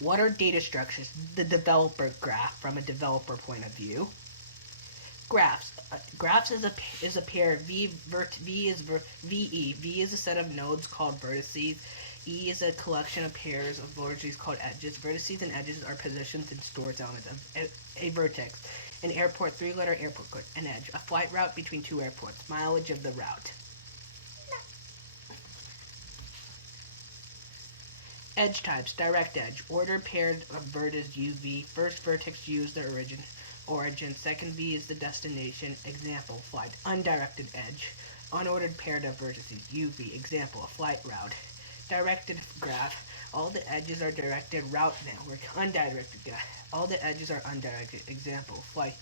What are data structures? The developer graph from a developer point of view. Graphs. Graphs is a pair. V is a set of nodes called vertices. E is a collection of pairs of vertices called edges. Vertices and edges are positions and storage elements of a vertex. An airport, three-letter airport code. An edge. A flight route between two airports. Mileage of the route. Edge types. Direct edge. Order paired of vertex UV. First vertex U is the origin. Second V is the destination. Example, flight. Undirected edge. Unordered paired of vertices. UV. Example, a flight route. Directed graph. All the edges are directed. Route network. Undirected graph. All the edges are undirected. Example, flight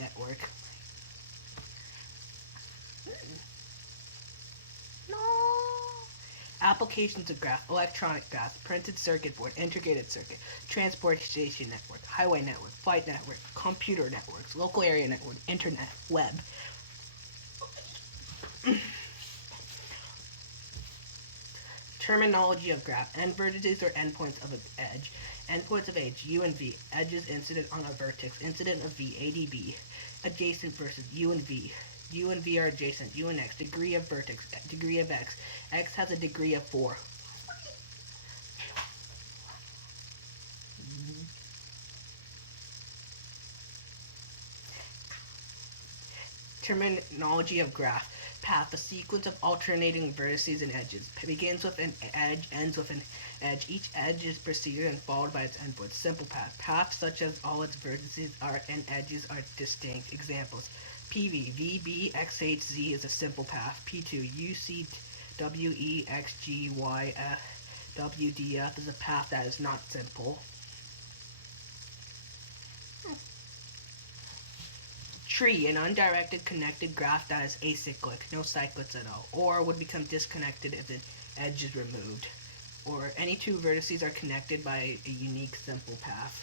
network. No. Applications of graph, electronic graph, printed circuit board, integrated circuit, transportation network, highway network, flight network, computer networks, local area network, internet, web. Terminology of graph. End vertices or endpoints of an edge. Endpoints of edge, U and V. Edges incident on a vertex. Incident of V, ADB. Adjacent versus U and V. U and V are adjacent. U and X. Degree of vertex. Degree of X. X has a degree of 4. Terminology of graph. Path, a sequence of alternating vertices and edges. Begins with an edge, ends with an edge. Each edge is preceded and followed by its endpoint. Simple path. Paths such as all its vertices and edges are distinct. Examples. PV, VB, XH, Z is a simple path. P2, UC, WE, XG, Y, F, WDF is a path that is not simple. Tree, an undirected connected graph that is acyclic, no cyclics at all, or would become disconnected if an edge is removed. Or any two vertices are connected by a unique simple path.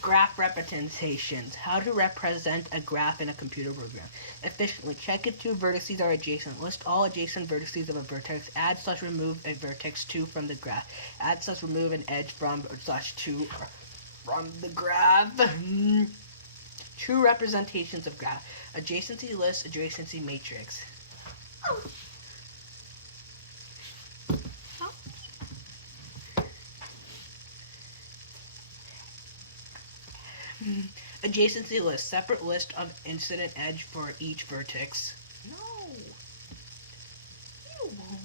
Graph representations. How to represent a graph in a computer program. Efficiently. Check if two vertices are adjacent. List all adjacent vertices of a vertex. Add / remove a vertex 2 from the graph. Add / remove an edge from / 2 from the graph. True representations of graph. Adjacency list, adjacency matrix. Adjacency list. Separate list of incident edge for each vertex. No. You won't.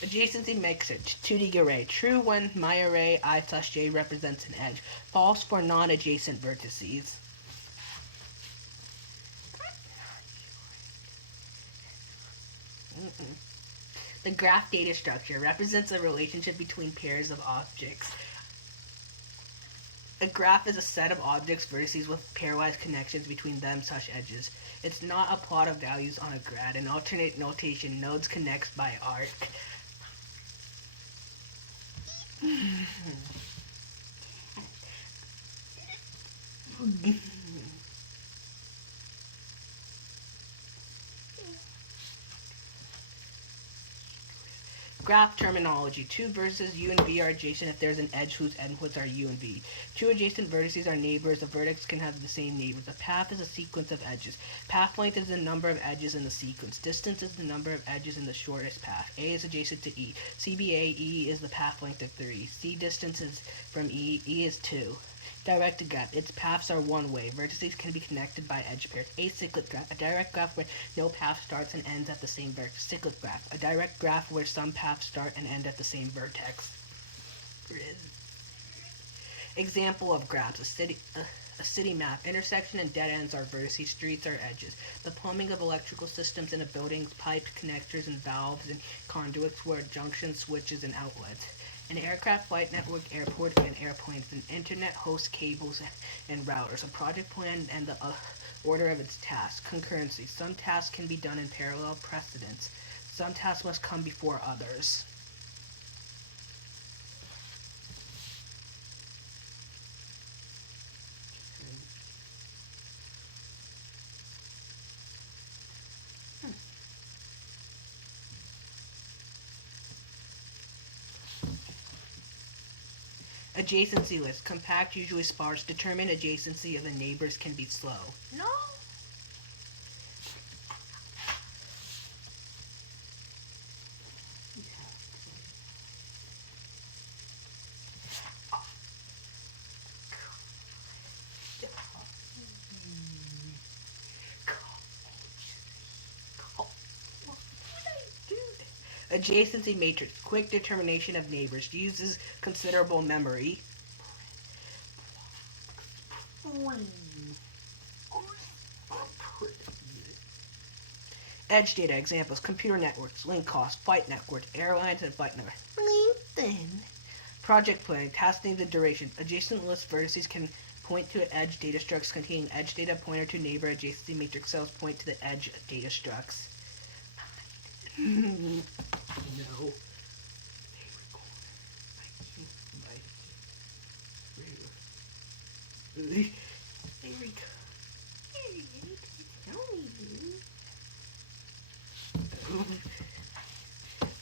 Adjacency matrix. 2D array. True when my array I/j represents an edge. False for non-adjacent vertices. The graph data structure represents a relationship between pairs of objects. A graph is a set of objects vertices with pairwise connections between them such edges. It's not a plot of values on a graph. In alternate notation, nodes connects by arc. Graph terminology. Two vertices U and V are adjacent if there's an edge whose endpoints are U and V. Two adjacent vertices are neighbors. A vertex can have the same neighbors. A path is a sequence of edges. Path length is the number of edges in the sequence. Distance is the number of edges in the shortest path. A is adjacent to E. CBA, E is the path length of 3. C distance is from E. E is 2. Directed graph. Its paths are one way. Vertices can be connected by edge pairs. Acyclic graph. A direct graph where no path starts and ends at the same vertex. Cyclic graph. A direct graph where some paths start and end at the same vertex. Example of graphs. A city map. Intersection and dead ends are vertices, streets are edges. The plumbing of electrical systems in a building, pipes, connectors, and valves and conduits were junctions, switches, and outlets. An aircraft flight network, airport, and airplanes, an internet host, cables, and routers. A project plan and the order of its tasks. Concurrency. Some tasks can be done in parallel precedence. Some tasks must come before others. Adjacency list. Compact, usually sparse. Determine adjacency of the neighbors can be slow. No. Adjacency matrix. Quick determination of neighbors. Uses considerable memory. Edge data examples: computer networks, link costs, flight networks, airlines, and flight networks. LinkedIn. Project planning, tasking the duration. Adjacent list vertices can point to edge data structs containing edge data. Pointer to neighbor adjacency matrix cells point to the edge data structs. No.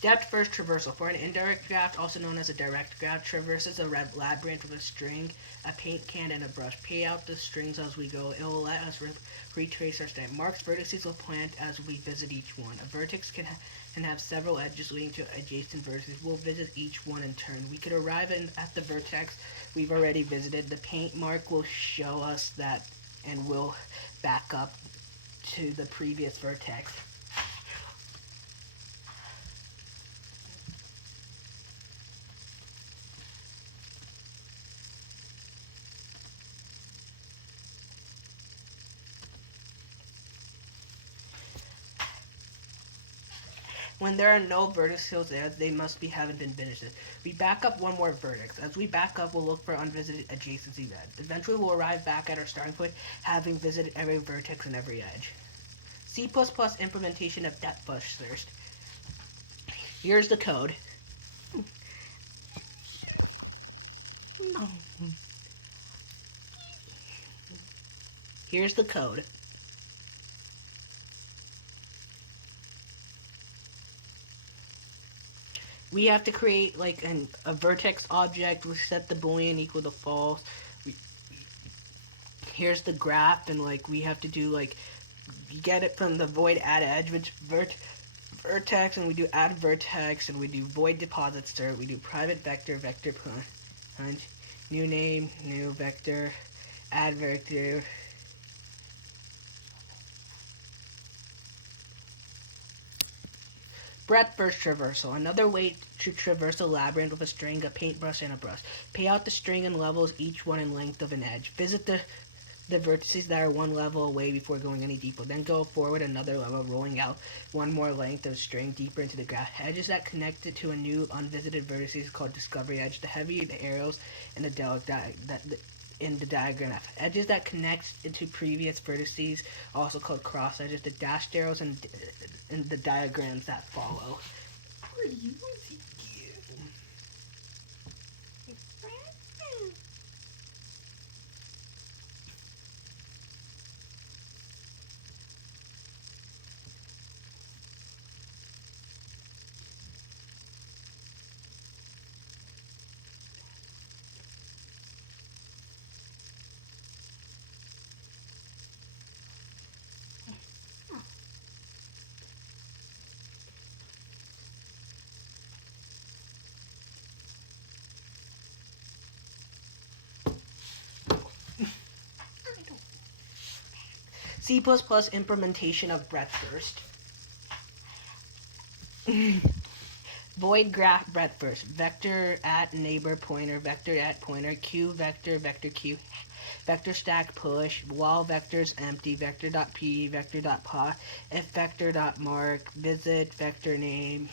Depth first traversal. For an indirect graft, also known as a direct graft, traverses a labyrinth with a string, a paint can, and a brush. Pay out the strings as we go. It will let us retrace our step. Marks vertices will plant as we visit each one. A vertex can have several edges leading to adjacent vertices. We'll visit each one in turn. We could arrive at the vertex we've already visited. The paint mark will show us that and we'll back up to the previous vertex. When there are no vertices there, they must haven't been finished. We back up one more vertex. As we back up, we'll look for unvisited adjacency edge. Eventually, we'll arrive back at our starting point, having visited every vertex and every edge. C++ implementation of depth first. Here's the code. Here's the code. We have to create like a vertex object. We set the boolean equal to false. Here's the graph, and like we have to do like get it from the void add edge, which vertex, and we do add vertex, and we do void deposit start. We do private vector punch, new name, new vector, add vector. Breadth first traversal. Another way to traverse a labyrinth with a string, a paintbrush, and a brush. Pay out the string and levels, each one in length of an edge. Visit the vertices that are one level away before going any deeper. Then go forward another level, rolling out one more length of string deeper into the graph. Edges that connect it to a new unvisited vertices is called discovery edge. The heavier the arrows and in the diagram. Edges that connect into previous vertices, also called cross edges. The dashed arrows and the diagrams that follow. What are you doing? C++ implementation of breadth first. Void graph breadth first. Vector at neighbor pointer, vector at pointer, q vector, vector q. vector stack push, while vectors empty, vector.p, vector.pos, if vector.mark, visit, vector name.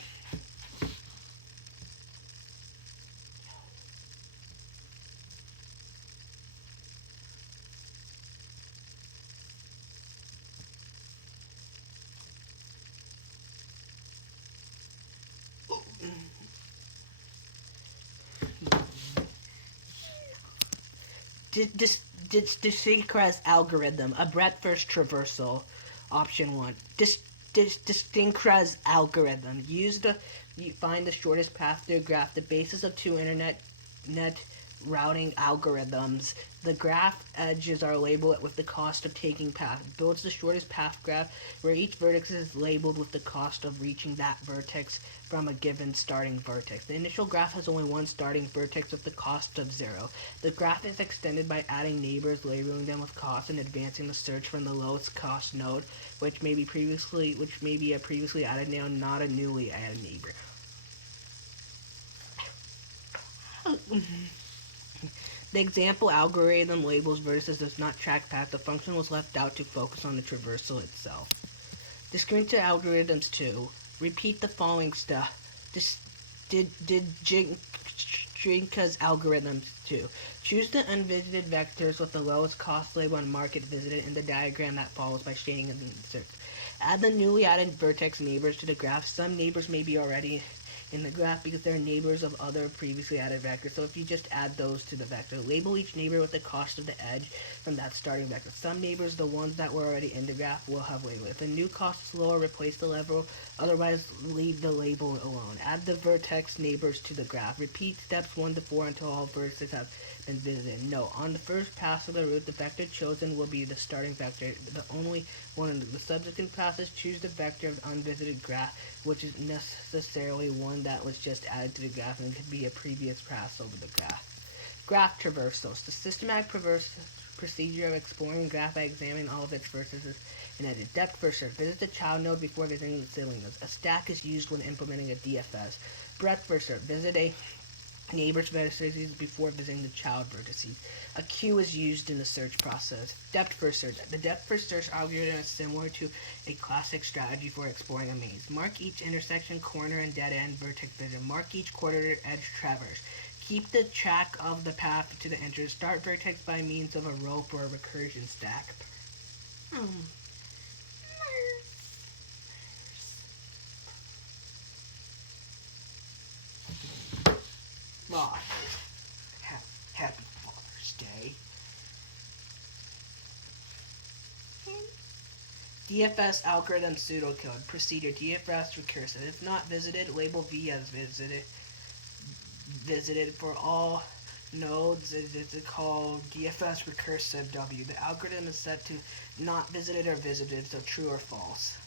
Distinct algorithm, a breadth-first traversal. Option 1. Distinct algorithm. Find the shortest path through a graph. The basis of two internet routing algorithms. The graph edges are labeled with the cost of taking path. It builds the shortest path graph where each vertex is labeled with the cost of reaching that vertex from a given starting vertex. The initial graph has only one starting vertex with the cost of 0. The graph is extended by adding neighbors, labeling them with cost, and advancing the search from the lowest cost node, which may be a previously added node, not a newly added neighbor. The example algorithm labels vertices does not track path. The function was left out to focus on the traversal itself. Distinct algorithms 2. Repeat the following stuff. Distinct algorithms 2. Choose the unvisited vectors with the lowest cost label and mark it visited in the diagram that follows by shading an insert. Add the newly added vertex neighbors to the graph. Some neighbors may be already in the graph because they're neighbors of other previously added vectors. So if you just add those to the vector, label each neighbor with the cost of the edge from that starting vector. Some neighbors, the ones that were already in the graph, will have label. If the new cost is lower, replace the label. Otherwise, leave the label alone. Add the vertex neighbors to the graph. Repeat steps 1 to 4 until all vertices have been visited. Note, on the first pass of the route, the vector chosen will be the starting vector, the only one in the subsequent passes. Choose the vector of the unvisited graph, which is necessarily one that was just added to the graph and could be a previous pass over the graph. Graph traversals. The systematic procedure of exploring a graph by examining all of its vertices and edges. Depth first serve. Visit the child node before visiting the sibling nodes. A stack is used when implementing a DFS. Breadth first serve. Visit a neighbor's vertices before visiting the child vertices. A queue is used in the search process. Depth first search. The depth first search algorithm is similar to a classic strategy for exploring a maze. Mark each intersection, corner, and dead end vertex visit. Mark each corner edge traverse. Keep the track of the path to the entrance. Start vertex by means of a rope or a recursion stack. Happy Father's Day. DFS algorithm pseudocode. Procedure. DFS recursive. If not visited, label V as visited. For all nodes, it is called DFS recursive W. The algorithm is set to not visited or visited, so true or false.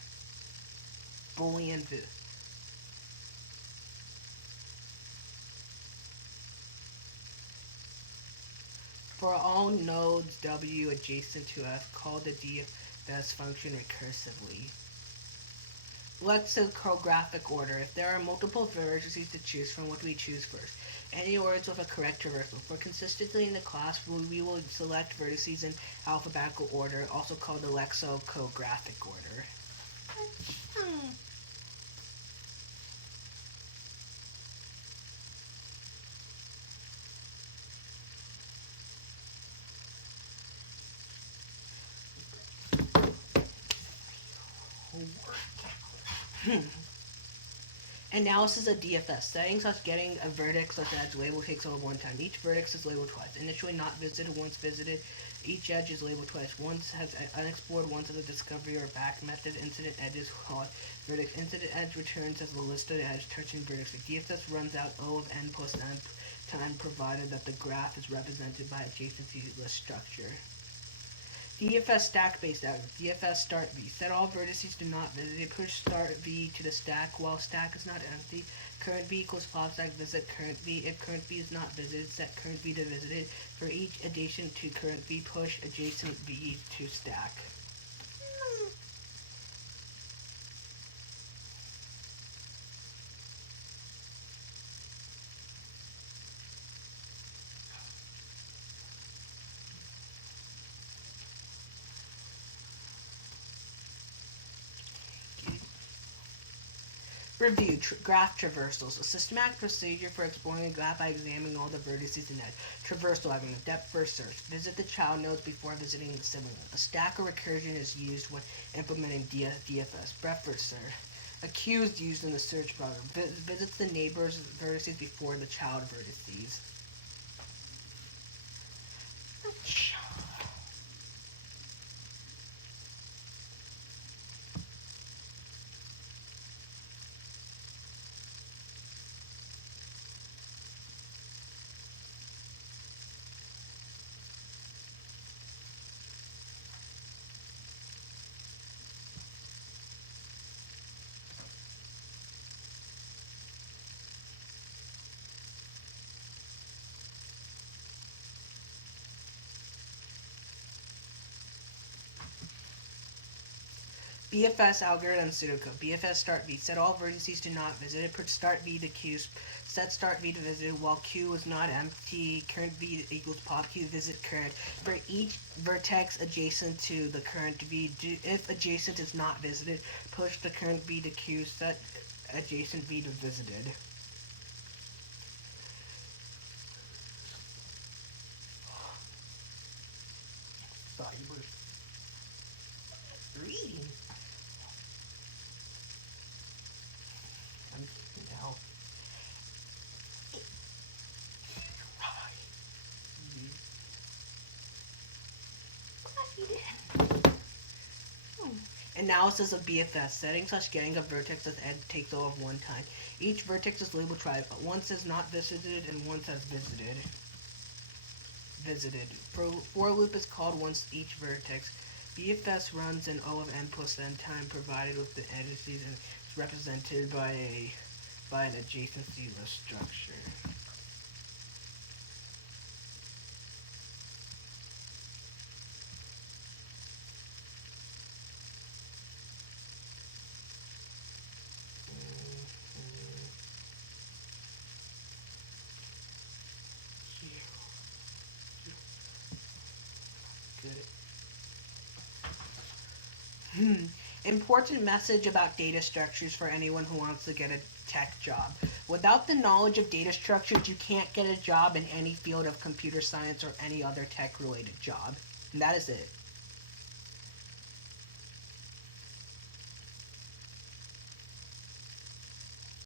Boolean For all nodes W adjacent to F, call the DFS function recursively. Lexicographic order. If there are multiple vertices to choose from, what do we choose first? Any orders with a correct traversal. For consistency in the class, we will select vertices in alphabetical order, also called the lexicographic order. Analysis of DFS. Settings such getting a vertex such as label takes over one time. Each vertex is labeled twice. Initially not visited, once visited. Each edge is labeled twice. Once has unexplored, once as a discovery or back method. Incident edges called vertex. Incident edge returns as the listed edge touching vertex. The DFS runs out O of n plus n time provided that the graph is represented by adjacency list structure. DFS stack-based algorithm. DFS start V. Set all vertices do not visit. Push start V to the stack while stack is not empty. Current V equals pop stack visit current V. If current V is not visited, set current V to visited. For each adjacent to current V, push adjacent V to stack. Review. Graph traversals. A systematic procedure for exploring a graph by examining all the vertices and edge. Traversal, having a depth first search. Visit the child nodes before visiting the sibling node. A stack or recursion is used when implementing DFS. Breadth first search. A queue is used in the search program. Visits the neighbor's vertices before the child vertices. BFS algorithm pseudocode. BFS start v. Set all vertices to not visited. Put start v to q. Set start v to visited while q is not empty. Current v equals pop q visit current. For each vertex adjacent to the current v, if adjacent is not visited, push the current v to q. Set adjacent v to visited. Thought you were reading. Now. Analysis of BFS. Setting such getting a vertex as ed takes O of one time. Each vertex is labeled tribe. One says not visited and one says visited. For loop is called once each vertex. BFS runs an O of n plus n time provided with the entities and is represented by an adjacency list structure. Important message about data structures for anyone who wants to get a tech job. Without the knowledge of data structures, you can't get a job in any field of computer science or any other tech-related job. And that is it.